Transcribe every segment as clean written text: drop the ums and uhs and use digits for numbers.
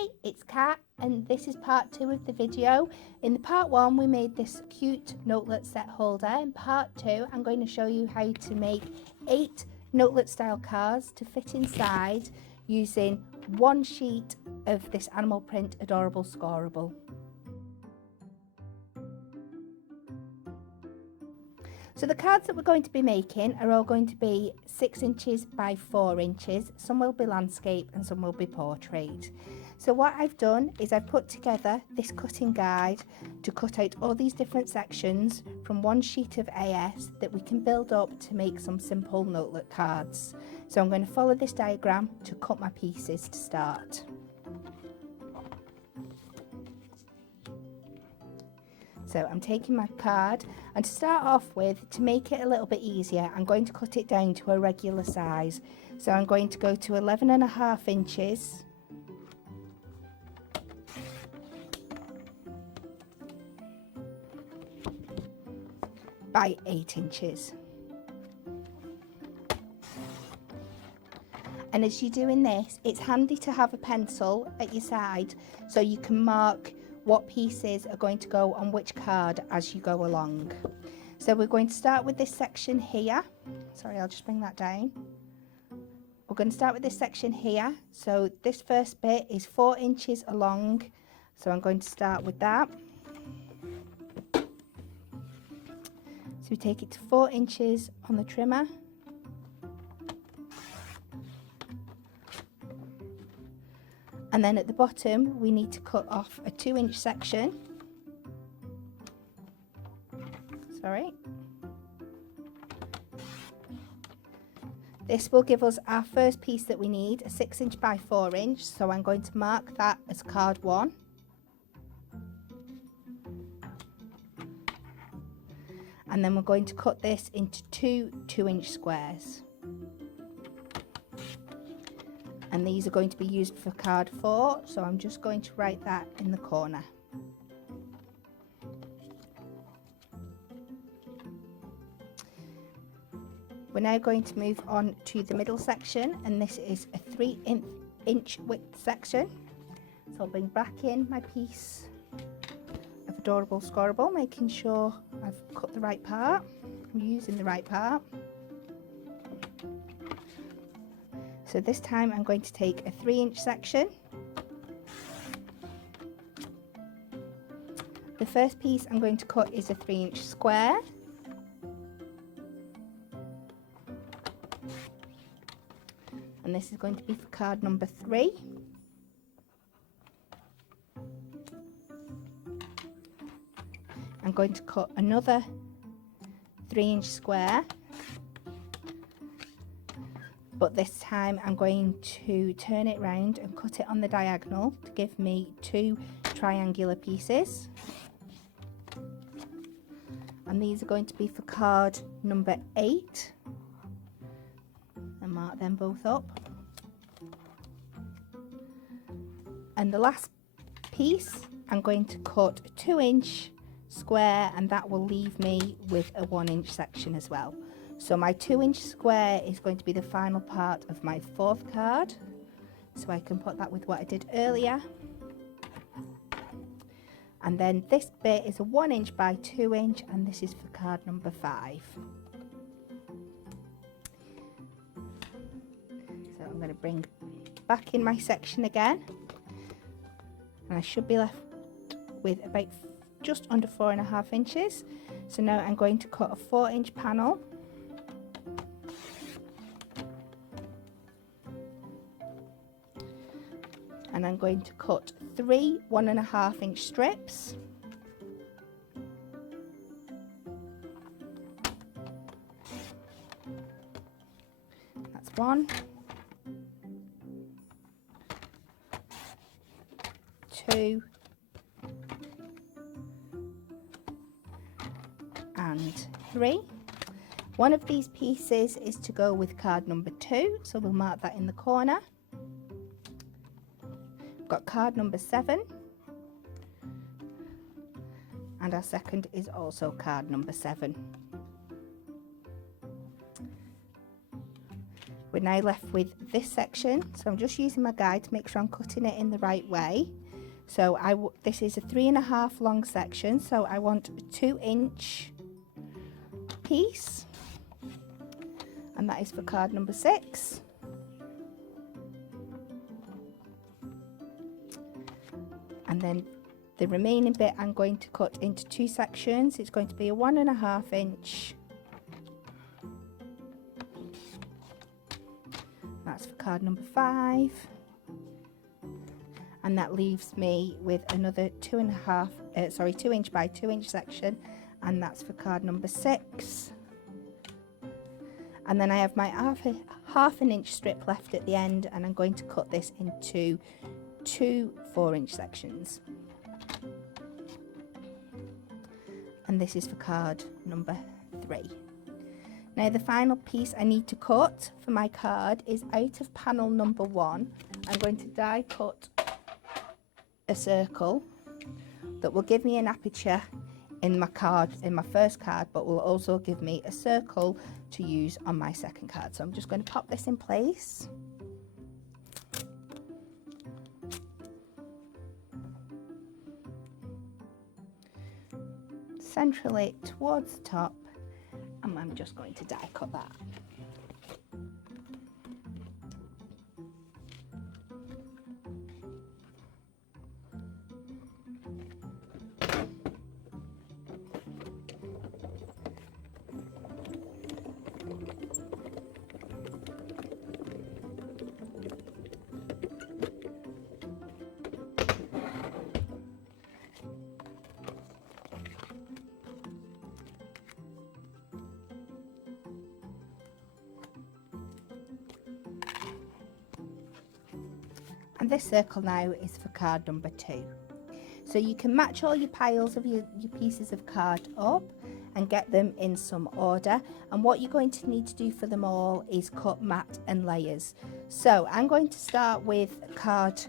Hi, it's Kat, and this is part 2 of the video. In the part 1 we made this cute notelet set holder. In part 2 I'm going to show you how to make 8 notelet style cards to fit inside using one sheet of this animal print Adorable Scorable. So the cards that we're going to be making are all going to be 6 inches by 4 inches. Some will be landscape and some will be portrait. So what I've done is I've put together this cutting guide to cut out all these different sections from one sheet of AS that we can build up to make some simple notelet cards. So I'm going to follow this diagram to cut my pieces to start. So I'm taking my card, and to start off with, to make it a little bit easier, I'm going to cut it down to a regular size. So I'm going to go to 11.5 inches by 8 inches. And as you're doing this, it's handy to have a pencil at your side so you can mark what pieces are going to go on which card as you go along. So we're going to start with this section here. Sorry, I'll just bring that down. We're going to start with this section here. So this first bit is 4 inches along. So I'm going to start with that. So we take it to 4 inches on the trimmer. And then at the bottom we need to cut off a 2-inch section. Sorry. This will give us our first piece that we need, a 6 inch by 4 inch. So I'm going to mark that as card 1. And then we're going to cut this into 2 2-inch squares. And these are going to be used for card 4, so I'm just going to write that in the corner. We're now going to move on to the middle section, and this is a 3-inch width section. So I'll bring back in my piece of Adorable Scorable, making sure I've cut the right part, I'm using the right part. So this time I'm going to take a 3-inch section. The first piece I'm going to cut is a 3-inch square. And this is going to be for card number 3. I'm going to cut another 3-inch square. But this time I'm going to turn it round and cut it on the diagonal to give me 2 triangular pieces. And these are going to be for card number 8. And mark them both up. And the last piece I'm going to cut a 2-inch square, and that will leave me with a 1-inch section as well. So my 2-inch square is going to be the final part of my 4th card. So I can put that with what I did earlier. And then this bit is a 1-inch by 2-inch, and this is for card number 5. So I'm going to bring back in my section again. And I should be left with about just under 4.5 inches. So now I'm going to cut a 4-inch panel. And I'm going to cut 3 1.5-inch strips. That's 1, 2, and 3. One of these pieces is to go with card number 2, so we'll mark that in the corner. Got card number 7, and our second is also card number 7. We're we're now left with this section. So I'm just using my guide to make sure I'm cutting it in the right way. So this is a 3.5 long section, so I want a 2-inch piece, and that is for card number 6. And then the remaining bit I'm going to cut into 2 sections. It's going to be a 1.5 inch. That's for card number 5. And that leaves me with another 2 inch by 2 inch section, and that's for card number 6. And then I have my half an inch strip left at the end, and I'm going to cut this into 2 4-inch sections. And this is for card number 3. Now the final piece I need to cut for my card is out of panel number 1. I'm going to die cut a circle that will give me an aperture in my first card, but will also give me a circle to use on my second card. So I'm just going to pop this in place. Central it towards the top, and I'm just going to die cut that. And this circle now is for card number 2. So you can match all your piles of your pieces of card up and get them in some order. And what you're going to need to do for them all is cut mat and layers. So I'm going to start with card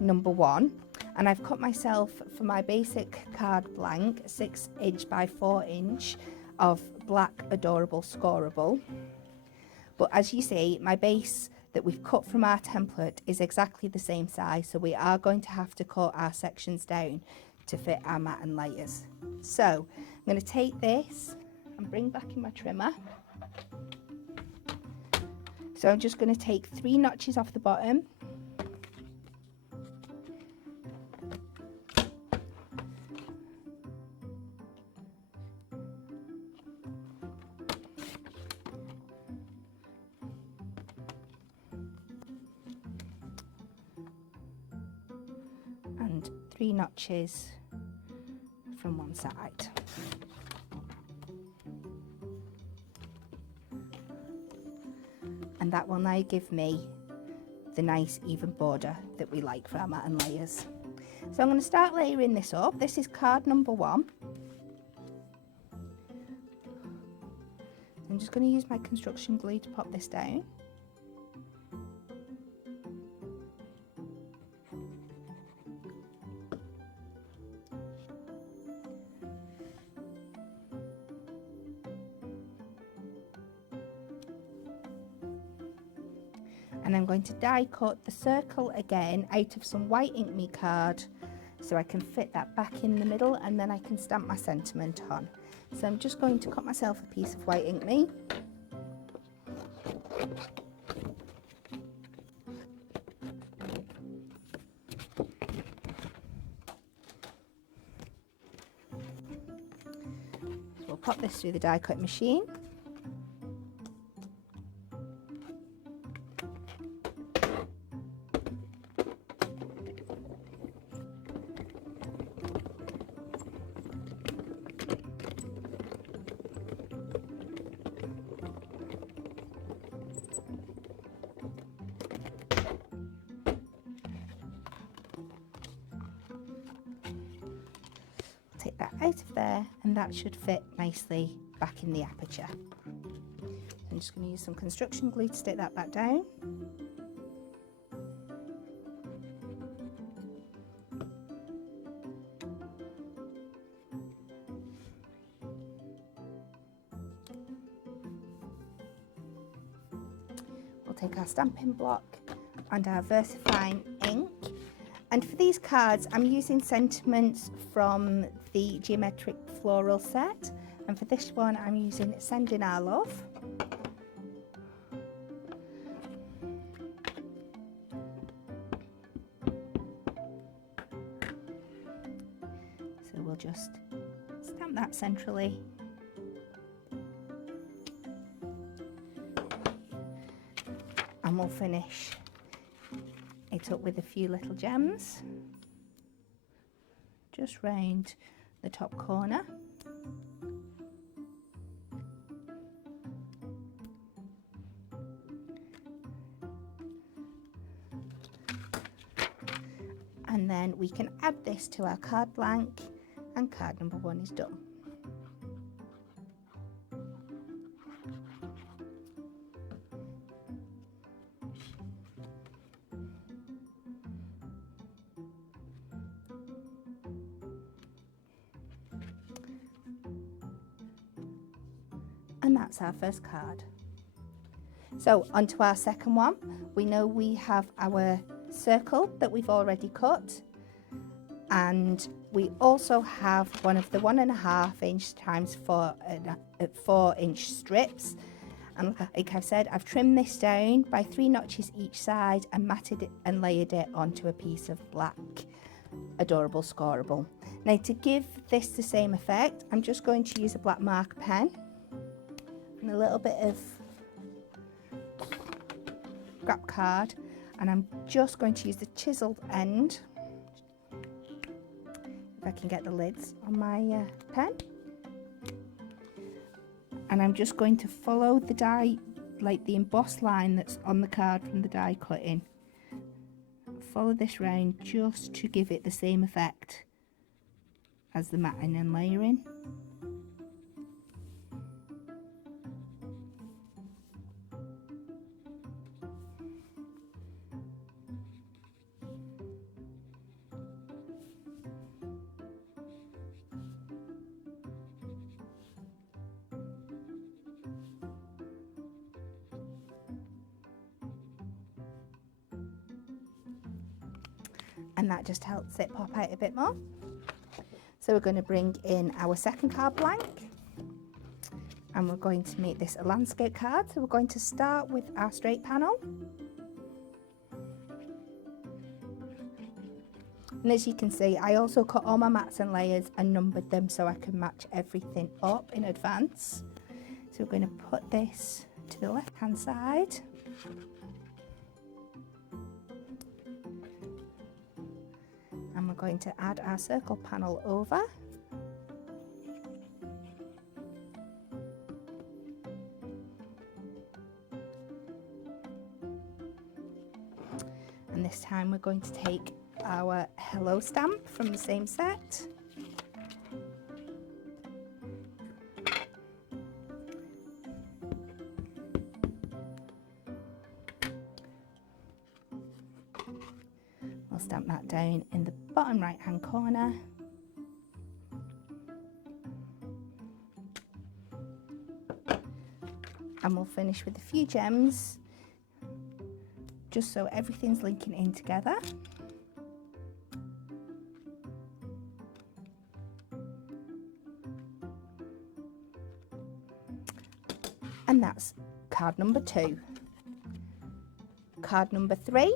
number 1. And I've cut myself, for my basic card blank, 6 inch by 4 inch of black Adorable Scorable. But as you see, my base that we've cut from our template is exactly the same size, so we are going to have to cut our sections down to fit our mat and layers. So I'm going to take this and bring back in my trimmer. So I'm just going to take 3 notches off the bottom, and 3 notches from one side. And that will now give me the nice even border that we like for our mat and layers. So I'm going to start layering this up. This is card number 1. I'm just going to use my construction glue to pop this down. And I'm going to die cut the circle again out of some white ink me card so I can fit that back in the middle, and then I can stamp my sentiment on. So I'm just going to cut myself a piece of white ink me. So we'll pop this through the die cut machine. Take that out of there, and that should fit nicely back in the aperture. I'm just going to use some construction glue to stick that back down. We'll take our stamping block and our VersaFine ink. And for these cards, I'm using sentiments from the Geometric Floral set. And for this one, I'm using Sending Our Love. So we'll just stamp that centrally. And we'll finish it up with a few little gems just round the top corner. And then we can add this to our card blank, and card number 1 is done. And that's our first card. So onto our second one. We know we have our circle that we've already cut, and we also have one of the 1.5 inch times 4 inch strips. And like I've said, I've trimmed this down by 3 notches each side and matted it and layered it onto a piece of black Adorable Scorable. Now, to give this the same effect, I'm just going to use a black mark pen and a little bit of scrap card, and I'm just going to use the chiseled end, if I can get the lids on my pen, and I'm just going to follow the die, like the embossed line that's on the card from the die cutting. Follow this round just to give it the same effect as the matting and layering. And that just helps it pop out a bit more. So we're going to bring in our second card blank, and we're going to make this a landscape card. So we're going to start with our straight panel, and as you can see, I also cut all my mats and layers and numbered them so I can match everything up in advance. So we're going to put this to the left hand side, and we're going to add our circle panel over. And this time we're going to take our hello stamp from the same set. We'll stamp that down in the bottom right hand corner. And we'll finish with a few gems, just so everything's linking in together. And that's card number 2. Card number 3.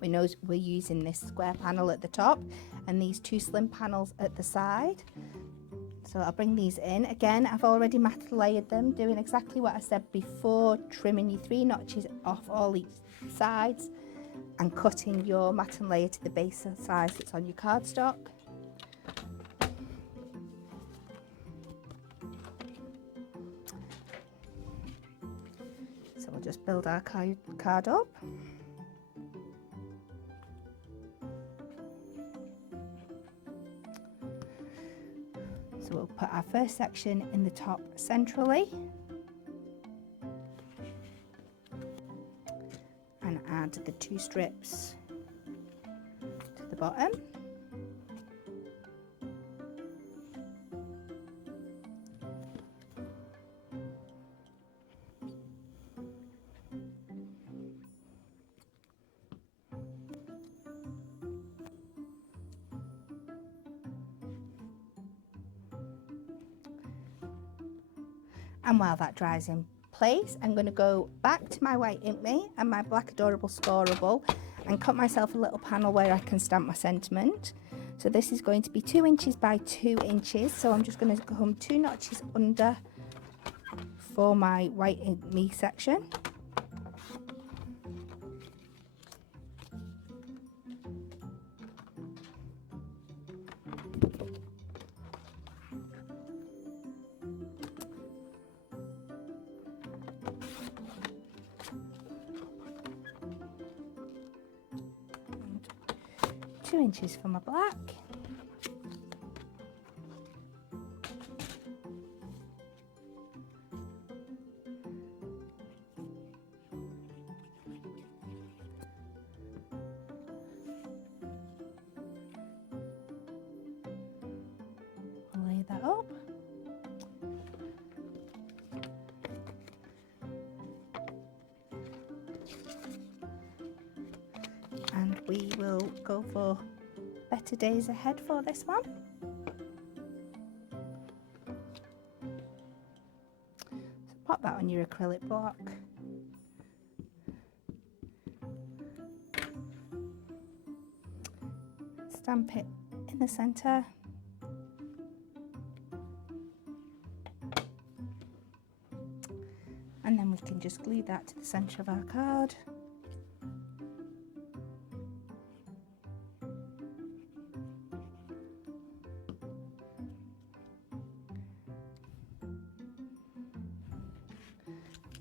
We know we're using this square panel at the top and these 2 slim panels at the side. So I'll bring these in. Again, I've already matted layered them, doing exactly what I said before, trimming your 3 notches off all each sides and cutting your mat and layer to the base size that's on your cardstock. So we'll just build our card up. So we'll put our first section in the top centrally and add the 2 strips to the bottom. And while that dries in place, I'm going to go back to my white ink and my black Adorable Scorable and cut myself a little panel where I can stamp my sentiment. So this is going to be 2 inches by 2 inches. So I'm just going to come 2 notches under for my white ink section. And 2 inches for my black. Lay that up. And we will go for better days ahead for this one. So pop that on your acrylic block. Stamp it in the centre. And then we can just glue that to the centre of our card.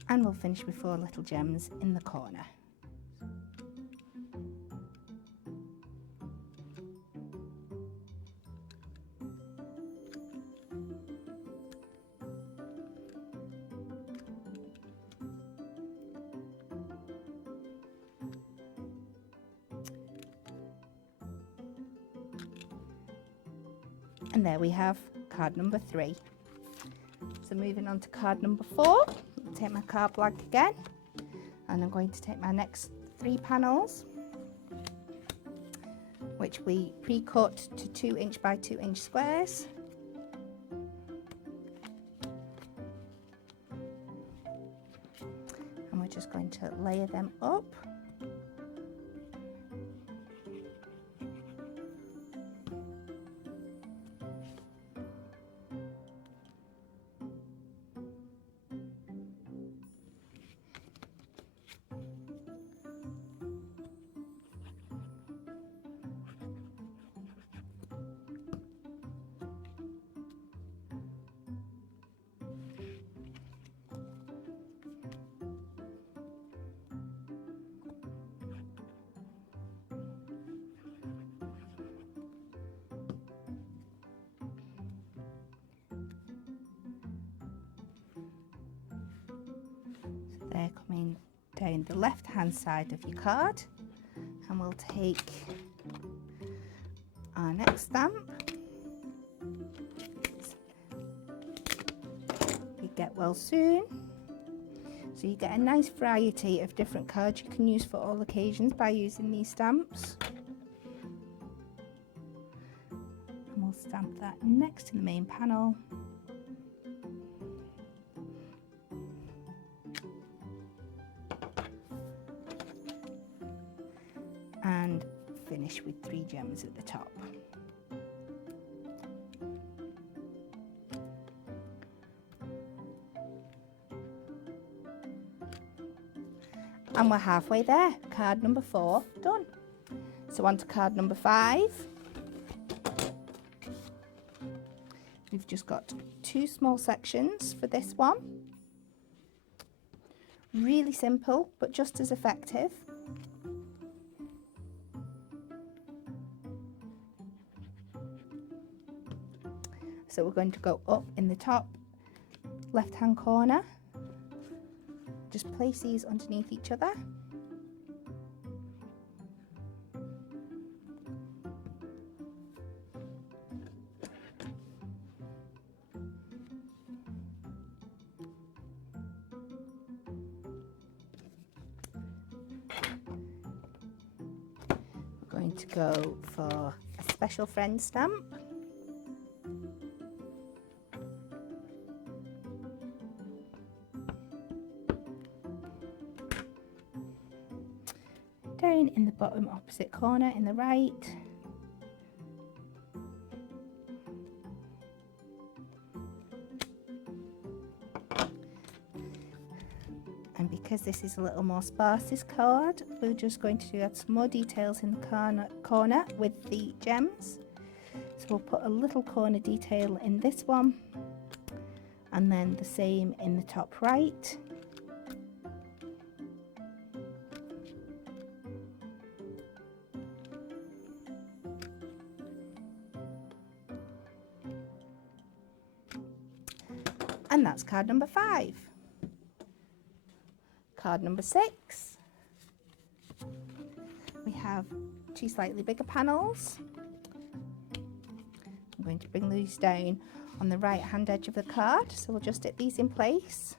And we'll finish with 4 little gems in the corner. And there we have card number 3. So moving on to card number 4, I'll take my card blank again, and I'm going to take my next 3 panels, which we pre-cut to 2 inch by 2 inch squares. And we're just going to layer them up. They're coming down the left hand side of your card, and we'll take our next stamp. You get well soon. So you get a nice variety of different cards you can use for all occasions by using these stamps. And we'll stamp that next to the main panel. And finish with 3 gems at the top. And we're halfway there. Card number 4 done. So on to card number 5. We've just got 2 small sections for this one. Really simple, but just as effective. So we're going to go up in the top left hand corner. Just place these underneath each other. We're going to go for a special friend stamp. in the bottom opposite corner in the right. And because this is a little more sparse, this card, we're just going to add some more details in the corner with the gems. So we'll put a little corner detail in this one, and then the same in the top right. And that's card number 5. Card number 6. We have 2 slightly bigger panels. I'm going to bring these down on the right hand edge of the card, so we'll just stick these in place.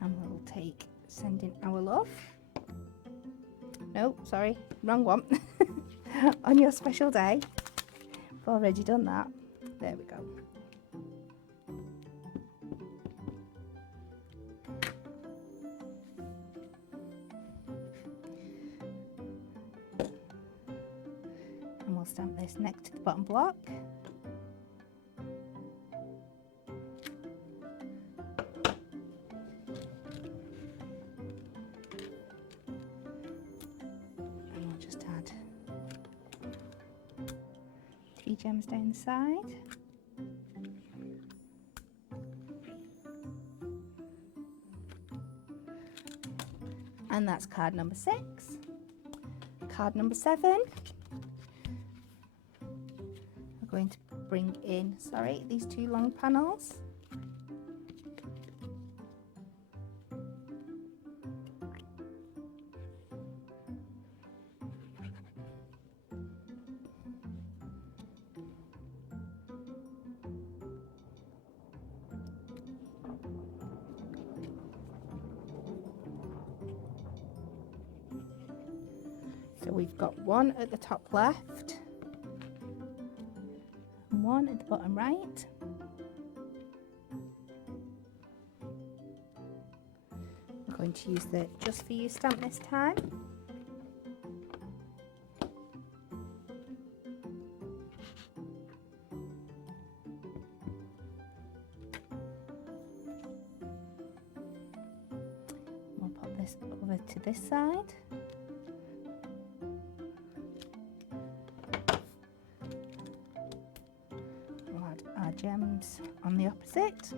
And we'll take sending our love. No, sorry, wrong one. On your special day. I've already done that. There we go. And we'll stamp this next to the bottom block. Gems down the side. And that's card number 6. Card number 7. We're going to bring in, these 2 long panels. So we've got one at the top left and one at the bottom right. We're going to use the Just For You stamp this time. We'll pop this over to this side. Gems on the opposite.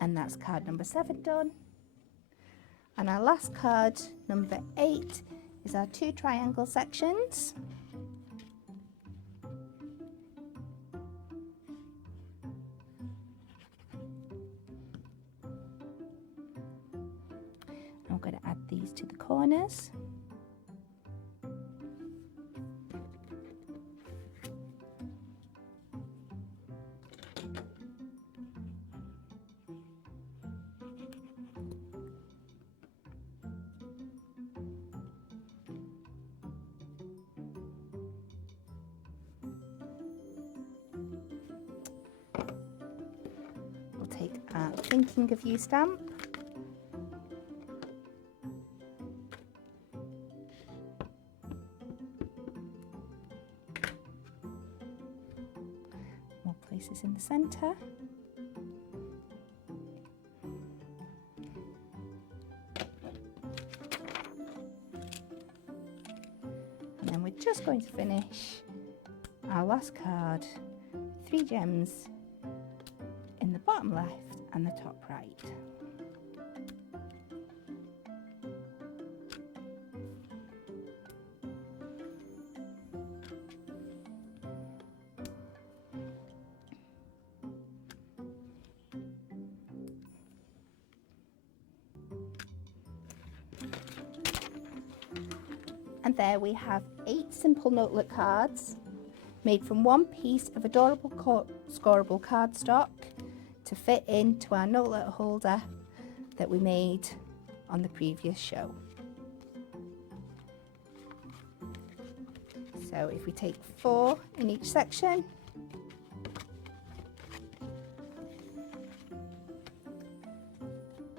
And that's card number 7 done. And our last card, number 8, is our 2 triangle sections. I'm going to add these to the corners. We'll take our Thinking of You stamp. Place this in the centre. And then we're just going to finish our last card with 3 gems in the bottom left and the top right. And there we have 8 simple Notelet cards made from one piece of Adorable Scorable cardstock to fit into our Notelet holder that we made on the previous show. So if we take 4 in each section,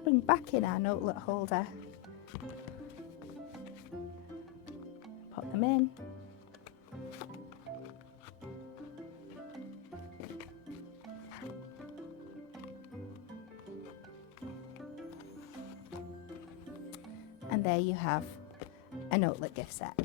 bring back in our Notelet holder, put them in, and there you have a Notelet gift set.